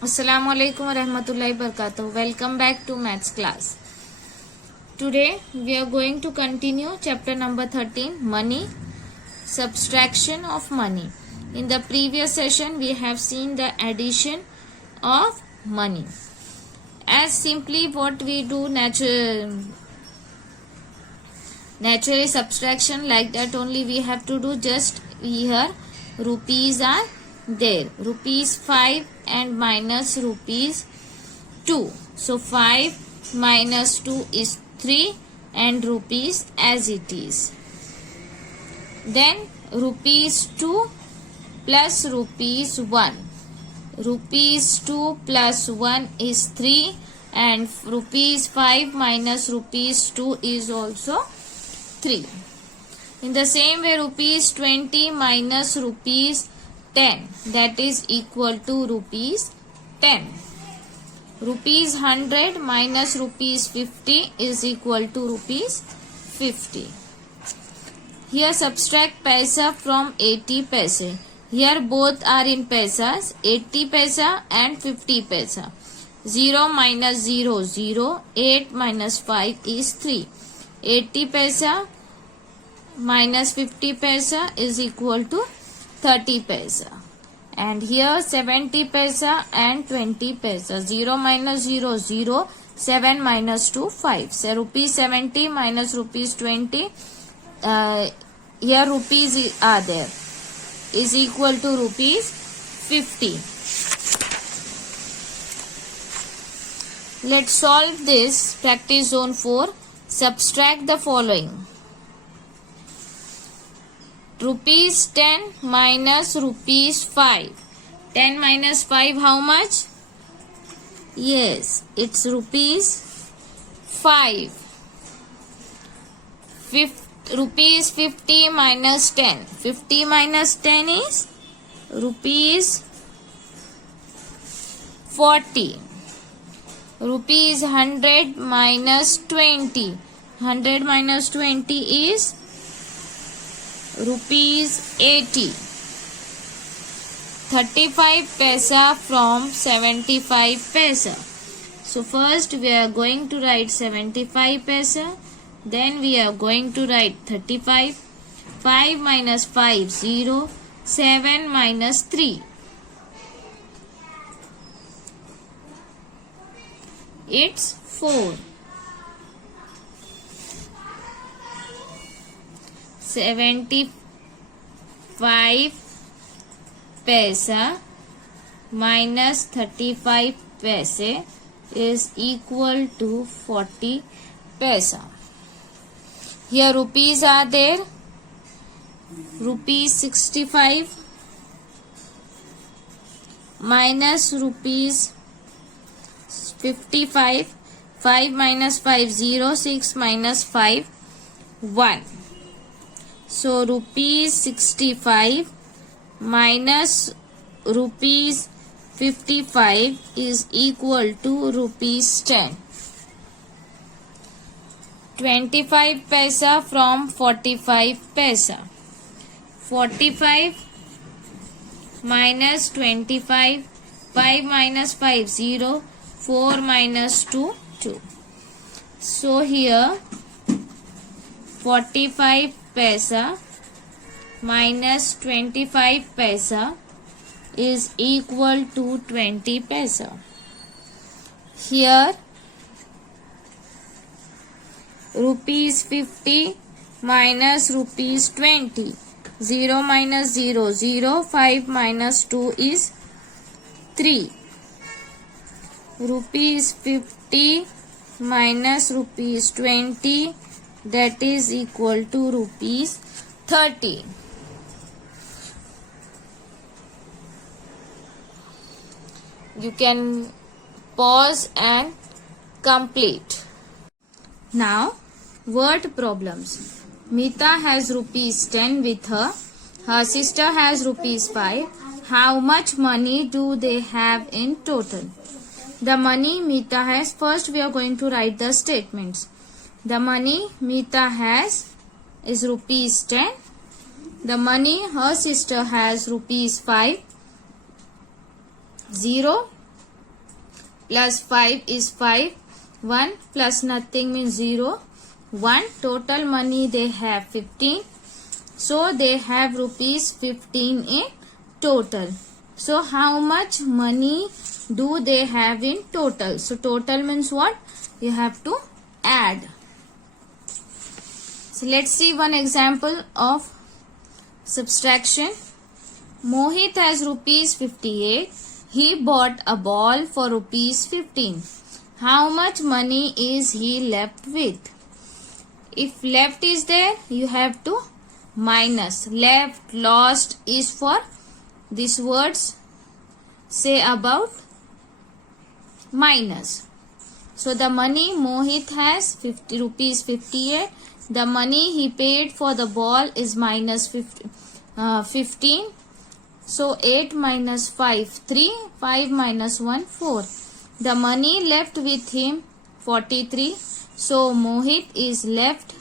Assalamualaikum warahmatullahi wabarakatuh. Welcome back to maths class. Today we are going to continue chapter number 13, money, subtraction of money. In the previous session we have seen the addition of money. As simply what we do naturally subtraction, like that only we have to do. Just here rupees are there, rupees 5 and minus rupees 2. So 5 minus 2 is 3 and rupees as it is. Then rupees 2 plus rupees 1. Rupees 2 plus 1 is 3 and rupees 5 minus rupees 2 is also 3. In the same way, rupees 20 minus rupees 10, that is equal to rupees 10. Rupees 100 minus rupees 50 is equal to rupees 50. Here subtract paisa from 80 paise. Here both are in paisas, 80 paisa and 50 paisa. 0 minus 0, 0. 8 minus 5 is 3. 80 paisa minus 50 paisa is equal to 30 paisa. And here 70 paisa and 20 paisa. 0 minus 0, 0. 7 minus 2, 5. So rupees 70 minus rupees 20. Here rupees are there. Is equal to rupees 50. Let's solve this. Practice zone 4. Subtract the following. Rupees 10 minus rupees 5. 10 minus 5 how much? Yes, it's rupees 5. Rupees 50 minus 10. 50 minus 10 is rupees 40. Rupees 100 minus 20. 100 minus 20 is rupees 80. 35 paisa from 75 paisa. So first we are going to write 75 paisa. Then we are going to write 35. 5 minus 5, 0. 7 minus 3. It's 4. 75 paisa minus 35 paise is equal to 40 paisa. Here rupees are there. Rupees 65 minus rupees 55. 5 minus 5, 0. 6 minus 5, 1. So rupees 65 minus rupees 55 is equal to rupees 10. 25 paisa from 45 paisa. 45 minus 25. 5 minus 5, 0. 4 minus 2, 2. So here 45 paisa minus 25 paisa is equal to 20 paisa. Here rupees 50 minus rupees 20. 0 minus 0, 0. 5 minus 2 is 3. Rupees 50 minus rupees 20, that is equal to rupees 30. You can pause and complete. Now word problems. Mita has rupees 10 with her. Her sister has rupees 5. How much money do they have in total? The money Mita has, first we are going to write the statements. The money Mita has is rupees 10. The money her sister has rupees 5. 0 plus 5 is 5. 1 plus nothing means 0. 1. Total money they have 15. So they have rupees 15 in total. So how much money do they have in total? So total means what? You have to add. So let's see one example of subtraction. Mohit has rupees 58. He bought a ball for rupees 15. How much money is he left with? If left is there, you have to minus. Left, lost is for these words say about minus. So the money Mohit has 50 rupees 58. The money he paid for the ball is minus 15. So 8 minus 5 3. 5 minus 1 4. The money left with him 43. So Mohit is left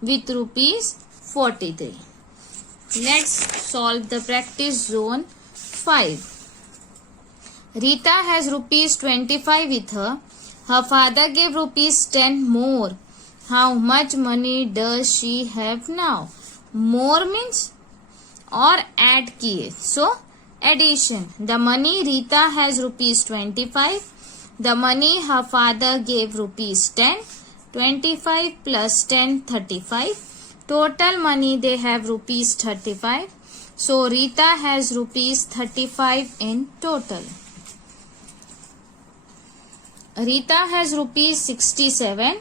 with rupees 43. Let's solve the practice zone 5. Rita has rupees 25 with her. Her father gave rupees 10 more. How much money does she have now? More means और add किए. So addition. The money Rita has rupees 25. The money her father gave rupees 10. 25 plus 10 35. Total money they have rupees 35. So Rita has rupees 35 in total. Rita has rupees 67.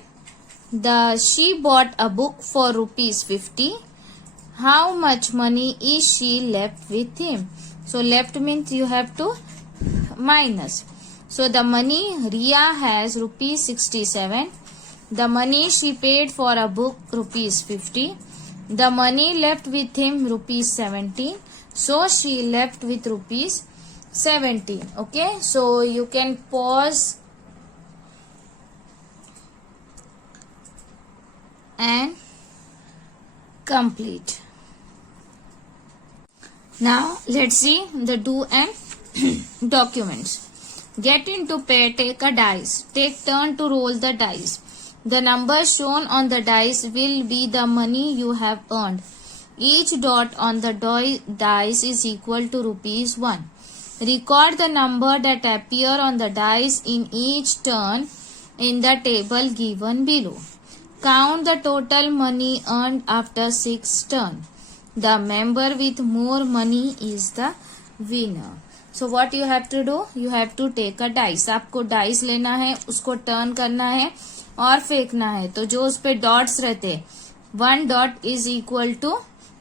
She bought a book for rupees 50. How much money is she left with him? So left means you have to minus. So the money Ria has rupees 67. The money she paid for a book rupees 50. The money left with him rupees 17. So she left with rupees 17. Okay. So you can pause and complete. Now let's see the do and documents. Get into pair, take a dice. Take turn to roll the dice. The number shown on the dice will be the money you have earned. Each dot on the dice is equal to rupees 1. Record the number that appear on the dice in each turn in the table given below. Count the total money earned after 6 turns. The member with more money is the winner. So what you have to do? You have to take a dice. आपको dice लेना है, उसको turn करना है और फेंकना है. तो जो उस पे डॉट्स रहते हैं, 1 dot is equal to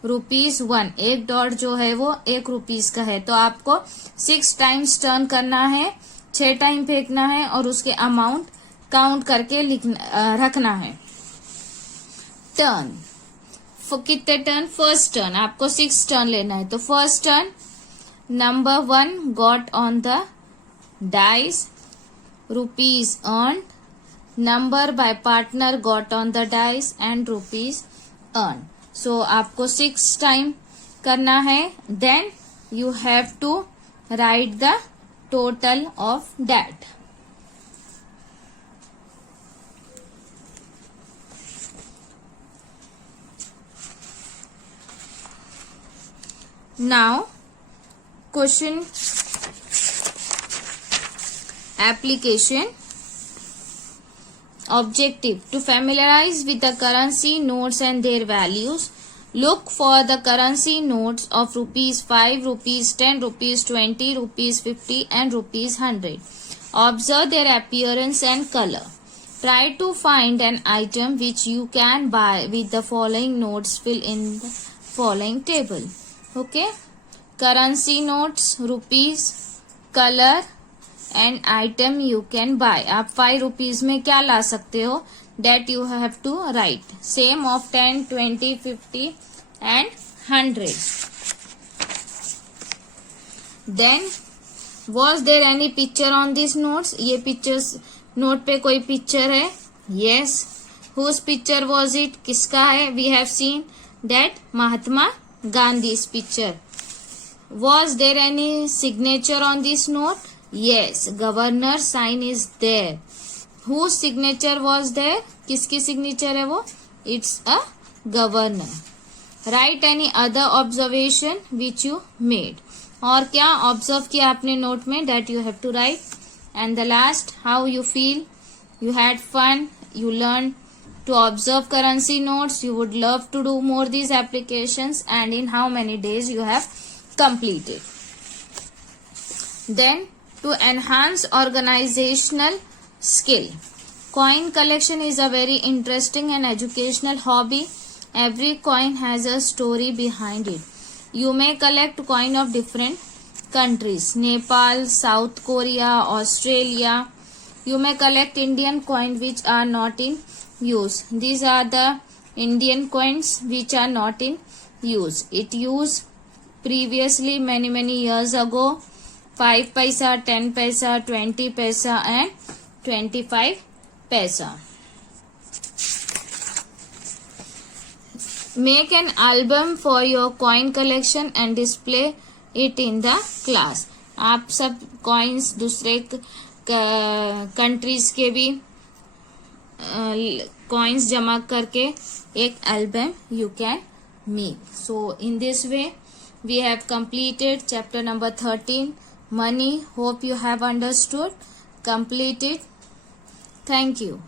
rupees 1. एक डॉट जो है वो 1 रुपीज का है. तो आपको 6 टाइम्स टर्न करना है, 6 टाइम फेंकना है और उसके अमाउंट काउंट करके रखना है. टर्न कितने टर्न? फर्स्ट टर्न आपको 6 टर्न लेना है. तो first turn number 1 got on the dice, rupees earned. Number by partner got on the dice and rupees earned. So आपको 6 टाइम करना है. Then you have to write the total of that. Now question application. Objective: to familiarize with the currency notes and their values. Look for the currency notes of rupees 5, rupees 10, rupees 20, rupees 50 and rupees 100. Observe their appearance and color. Try to find an item which you can buy with the following notes. Fill in the following table. Okay. Currency notes, rupees, color and item you can buy. आप 5 rupees में क्या ला सकते हो? That you have to write. Same of 10, 20, 50 and 100. Then was there any picture on these notes? ये pictures note पे कोई picture है? Yes. Whose picture was it? किसका है? We have seen that Mahatma Gandhi's picture. Was there any signature on this note? Yes, governor sign is there. Whose signature was there? किसकी signature है वो? It's a governor. Write any other observation which you made. और क्या observe किया आपने note में? That you have to write. And the last, how you feel? You had fun. You learned to observe currency notes. You would love to do more these applications. And in how many days you have completed. Then, to enhance organizational skill. Coin collection is a very interesting and educational hobby. Every coin has a story behind it. You may collect coin of different countries. Nepal, South Korea, Australia. You may collect Indian coin which are not in use. These are the Indian coins which are not in use. It used previously many years ago. 5 paisa, 10 paisa, 20 paisa and 25 paisa. Make an album for your coin collection and display it in the class. आप सब coins दूसरे countries के भी coins जमा करके एक album you can make. So in this way we have completed chapter number 13. Money. Hope you have understood. Complete it. Thank you.